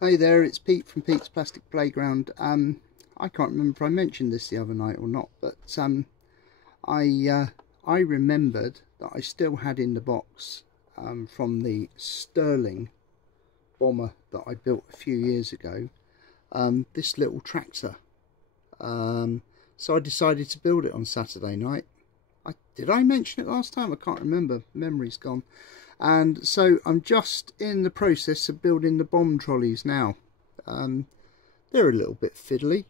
Hey there, it's Pete from Pete's Plastic Playground. I can't remember if I mentioned this the other night or not, but I remembered that I still had in the box from the Stirling bomber that I built a few years ago, this little tractor. So I decided to build it on Saturday night. Did I mention it last time? I can't remember. Memory's gone. And so I'm just in the process of building the bomb trolleys now. They're a little bit fiddly.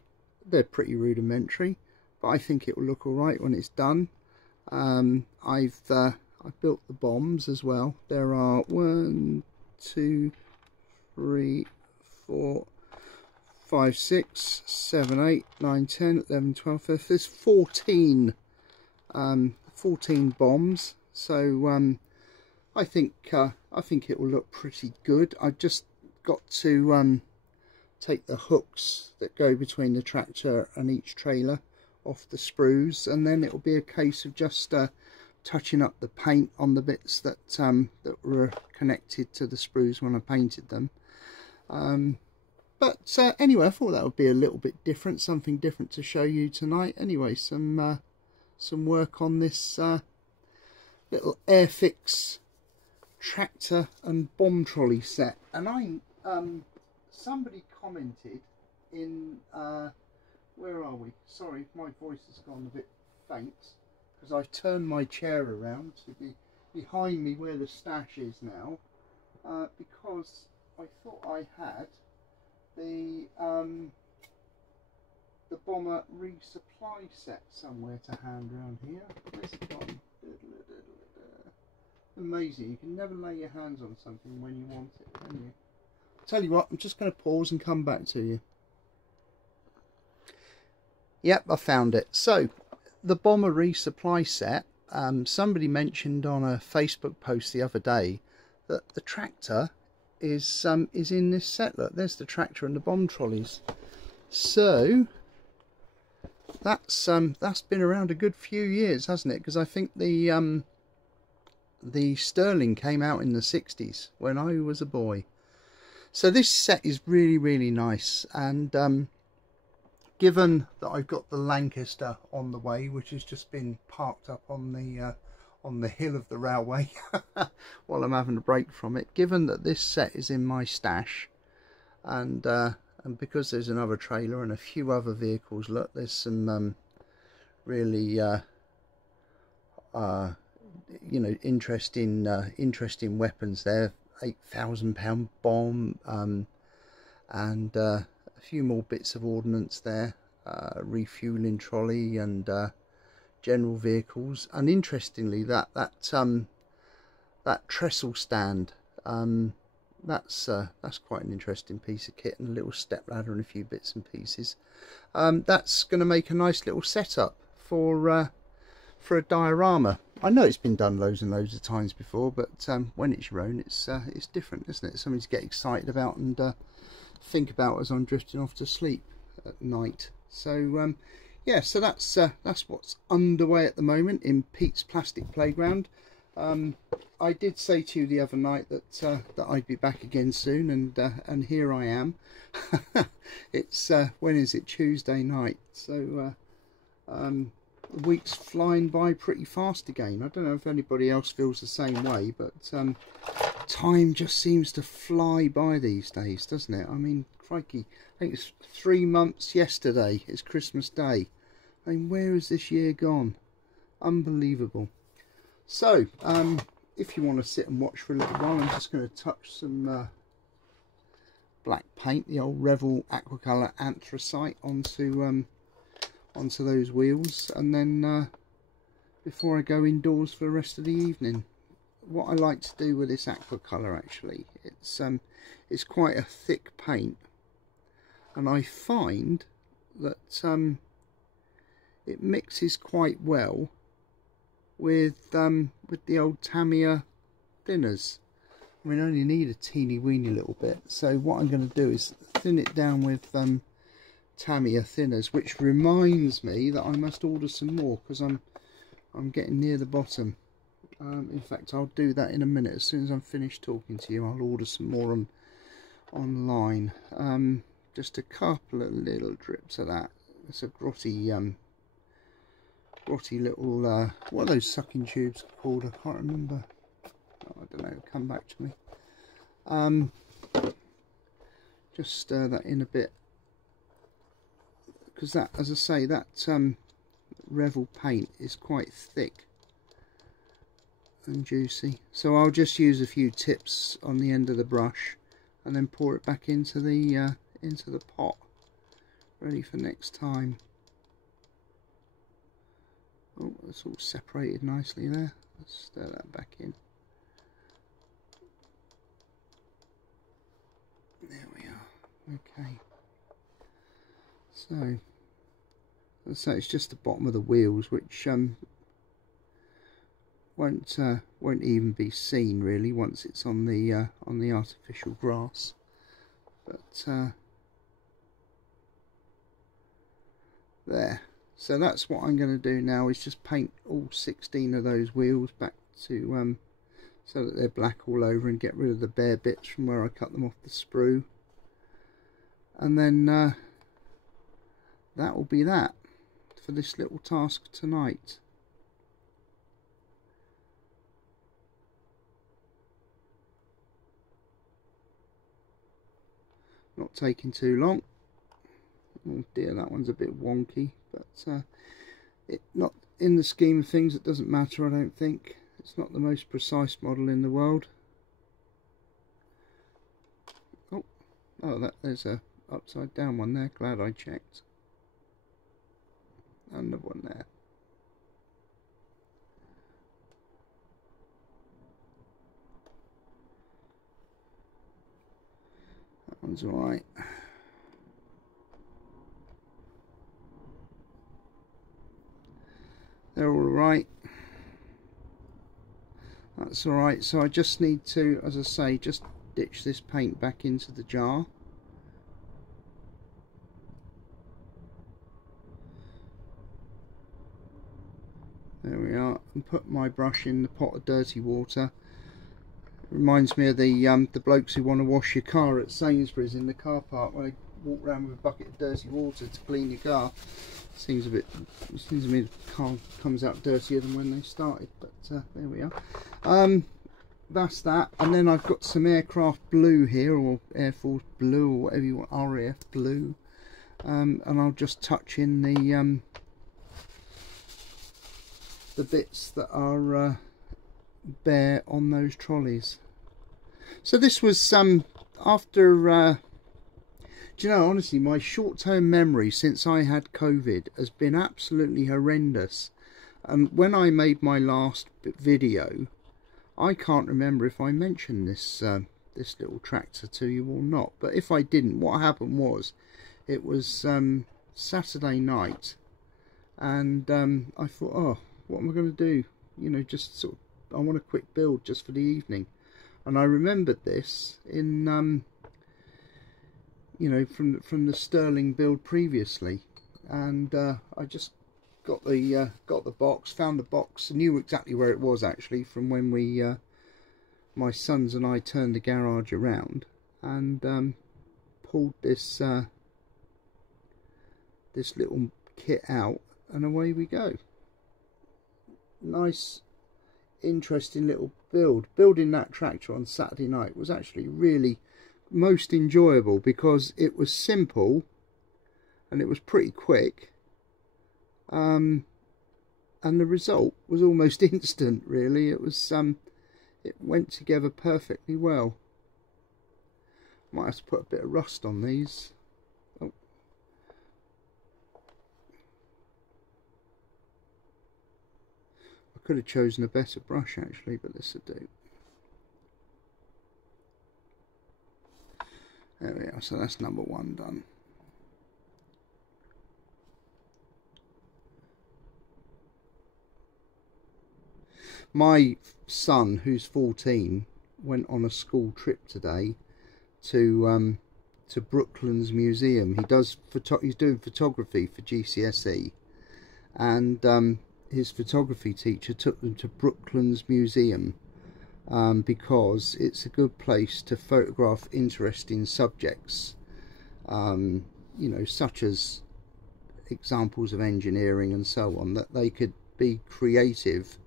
They're pretty rudimentary, but I think it will look all right when it's done. I've built the bombs as well. There are 1, 2, 3, 4, 5, 6, 7, 8, 9, 10, 11, 12, 13. There's 14 bombs. So I think it will look pretty good. I've just got to take the hooks that go between the tractor and each trailer off the sprues, and then it will be a case of just touching up the paint on the bits that that were connected to the sprues when I painted them. But anyway, I thought that would be a little bit different, something different to show you tonight. Anyway, some work on this little Airfix tractor and bomb trolley set. And somebody commented in where are we? Sorry, my voice has gone a bit faint because I've turned my chair around to be behind me where the stash is now, because I thought I had the bomber resupply set somewhere to hand around here. Where's it gone? Amazing, you can never lay your hands on something when you want it, can you? Tell you what, I'm just going to pause and come back to you. Yep, I found it. So the bomber resupply set, somebody mentioned on a Facebook post the other day that the tractor is in this set. Look, there's the tractor and the bomb trolleys. So that's been around a good few years, hasn't it? Because I think the Stirling came out in the 60s when I was a boy. So this set is really nice, and given that I've got the Lancaster on the way, which has just been parked up on the hill of the railway while I'm having a break from it, given that this set is in my stash, and because there's another trailer and a few other vehicles, look, there's some really you know, interesting weapons there. £8,000 bomb, and a few more bits of ordnance there, refueling trolley and general vehicles. And interestingly, that trestle stand, that's quite an interesting piece of kit, and a little step ladder and a few bits and pieces. That's going to make a nice little setup for a diorama. I know it's been done loads and loads of times before, but when it's your own, it's different, isn't it? Something to get excited about and think about as I'm drifting off to sleep at night. So yeah, so that's what's underway at the moment in Pete's Plastic Playground. I did say to you the other night that I'd be back again soon, and here I am. It's when is it? Tuesday night. So the week's flying by pretty fast again. I don't know if anybody else feels the same way, but time just seems to fly by these days, doesn't it? I mean, crikey, I think it's 3 months yesterday. It's Christmas Day. I mean, where has this year gone? Unbelievable. So, if you want to sit and watch for a little while, I'm just going to touch some black paint, the old Revel Aquacolor Anthracite, onto those wheels, and then before I go indoors for the rest of the evening. What I like to do with this Aquacolor, actually, it's quite a thick paint, and I find that it mixes quite well with the old Tamiya thinners. I mean, I only need a teeny weeny little bit, so what I'm going to do is thin it down with Tamiya thinners, which reminds me that I must order some more because I'm getting near the bottom. In fact, I'll do that in a minute. As soon as I'm finished talking to you, I'll order some more online. Just a couple of little drips of that. It's a grotty little what are those sucking tubes called? I can't remember. Oh, I don't know, it'll come back to me. Just stir that in a bit, because that, as I say, that Revel paint is quite thick and juicy, so I'll just use a few tips on the end of the brush and then pour it back into the pot, ready for next time. Oh, it's all separated nicely there. Let's stir that back in. There we are. Okay. So it's just the bottom of the wheels, which won't even be seen really once it's on the artificial grass. But there. So that's what I'm going to do now, is just paint all 16 of those wheels back to so that they're black all over, and get rid of the bare bits from where I cut them off the sprue. And then that will be that for this little task tonight. Not taking too long. Oh dear, that one's a bit wonky, but it, not in the scheme of things, it doesn't matter, I don't think. It's not the most precise model in the world. Oh, there's a upside down one there. Glad I checked. Another one there. That one's alright. They're alright. That's alright. So I just need to, as I say, just ditch this paint back into the jar. There we are, and put my brush in the pot of dirty water. It reminds me of the blokes who want to wash your car at Sainsbury's in the car park, when they walk around with a bucket of dirty water to clean your car. Seems to me the car comes out dirtier than when they started, but there we are. That's that. And then I've got some aircraft blue here, or Air Force blue, or whatever you want, RAF blue, and I'll just touch in the bits that are bare on those trolleys. So this was after do you know, honestly, my short-term memory since I had COVID has been absolutely horrendous. When I made my last video, I can't remember if I mentioned this this little tractor to you or not. But if I didn't, what happened was, it was Saturday night, and I thought, oh, what am I going to do? You know, just sort of, I want a quick build just for the evening. And I remembered this in you know, from the Stirling build previously, and I just got the box, found the box, knew exactly where it was actually from when we my sons and I turned the garage around, and pulled this this little kit out, and away we go. Nice, interesting little build. Building that tractor on Saturday night was actually really most enjoyable, because it was simple and it was pretty quick, and the result was almost instant really. It was it went together perfectly well. Might have to put a bit of rust on these. Oh. I could have chosen a better brush actually, but this will do. There we are, so that's number one done. My son, who's 14, went on a school trip today to Brooklands Museum. He's doing photography for GCSE, and his photography teacher took them to Brooklands Museum, because it's a good place to photograph interesting subjects, you know, such as examples of engineering and so on, that they could be creative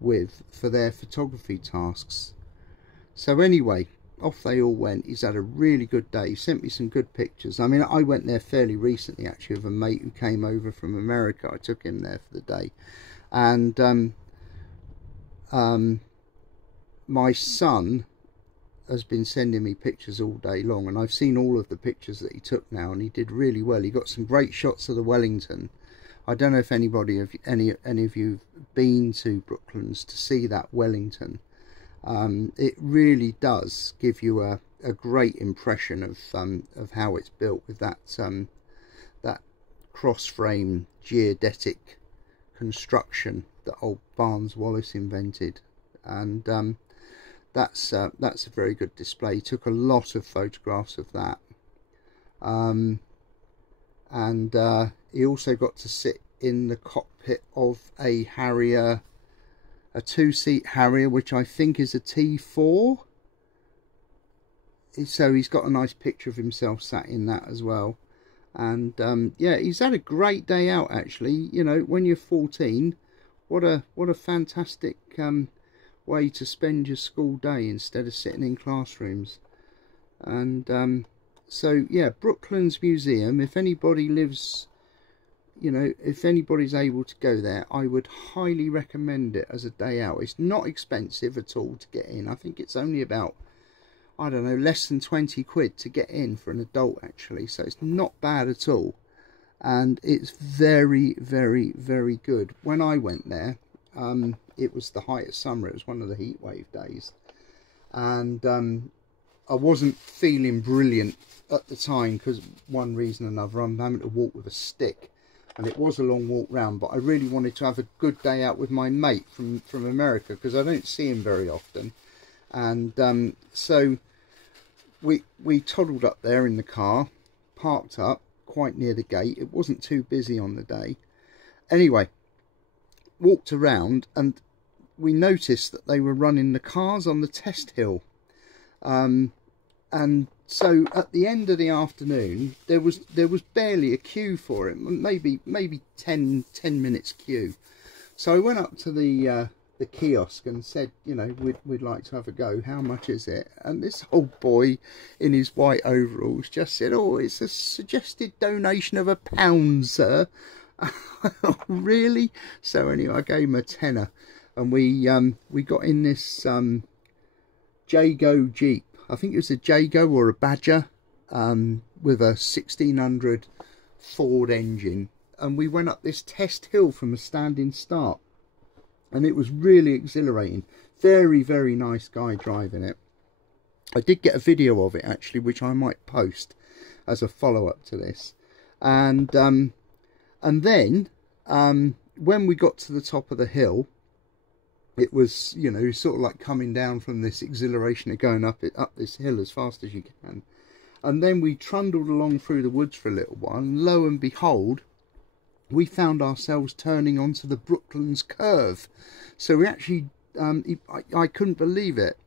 with for their photography tasks. So anyway, off they all went. He's had a really good day. He sent me some good pictures. I mean, I went there fairly recently actually with a mate who came over from America. I took him there for the day, and my son has been sending me pictures all day long, and I've seen all of the pictures that he took now, and he did really well. He got some great shots of the Wellington. I don't know if any of you have been to Brooklands to see that Wellington. It really does give you a great impression of how it's built, with that that cross frame geodetic construction that old Barnes Wallis invented, and that's a very good display. He took a lot of photographs of that, and he also got to sit in the cockpit of a Harrier, a 2-seat Harrier, which I think is a T4. So he's got a nice picture of himself sat in that as well. And yeah, he's had a great day out actually. You know, when you're 14, what a fantastic way to spend your school day instead of sitting in classrooms. And so yeah, Brooklands Museum, if anybody lives, you know, if anybody's able to go there, I would highly recommend it as a day out. It's not expensive at all to get in. I think it's only about, I don't know, less than 20 quid to get in for an adult actually, so it's not bad at all, and it's very, very, very good. When I went there, it was the height of summer. It was one of the heat wave days, and I wasn't feeling brilliant at the time because one reason or another I'm having to walk with a stick, and it was a long walk round, but I really wanted to have a good day out with my mate from America, because I don't see him very often. And so we toddled up there in the car, parked up quite near the gate. It wasn't too busy on the day. Anyway, walked around, and we noticed that they were running the cars on the test hill. And so at the end of the afternoon, there was barely a queue for it, maybe 10 minutes queue. So I went up to the kiosk and said, you know, we'd like to have a go. How much is it? And this old boy in his white overalls just said, oh, it's a suggested donation of £1, sir. Really? So anyway, I gave him a tenner, and we got in this Jago Jeep. I think it was a Jago or a Badger, with a 1600 Ford engine, and we went up this test hill from a standing start, and it was really exhilarating. Very, very nice guy driving it. I did get a video of it actually, which I might post as a follow-up to this. And then when we got to the top of the hill, it was, you know, sort of like coming down from this exhilaration of going up this hill as fast as you can. And then we trundled along through the woods for a little while, and lo and behold, we found ourselves turning onto the Brooklands curve. So we actually, I couldn't believe it.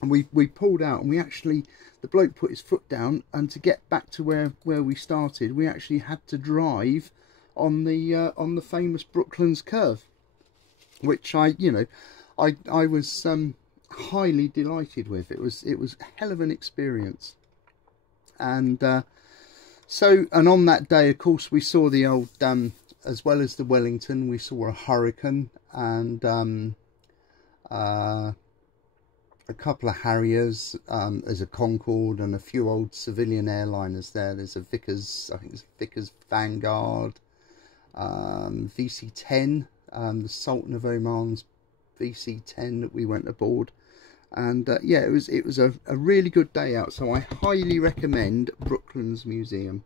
And we pulled out, and we actually, the bloke put his foot down, and to get back to where we started, we actually had to drive on the famous Brooklands curve, which I was highly delighted with. It was a hell of an experience. And so, and on that day, of course, we saw the old, as well as the Wellington, we saw a Hurricane, and a couple of Harriers. There's a Concorde and a few old civilian airliners there. There's a Vickers, I think it's Vickers Vanguard, VC-10, the Sultan of Oman's VC-10 that we went aboard. And yeah, it was a really good day out, so I highly recommend Brooklands Museum.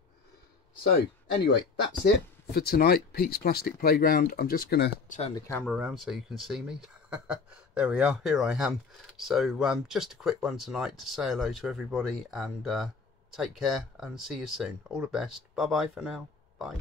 So anyway, that's it for tonight. Pete's Plastic Playground. I'm just going to turn the camera around so you can see me. There we are, here I am. So just a quick one tonight to say hello to everybody, and take care and see you soon. All the best. Bye bye for now. Bye.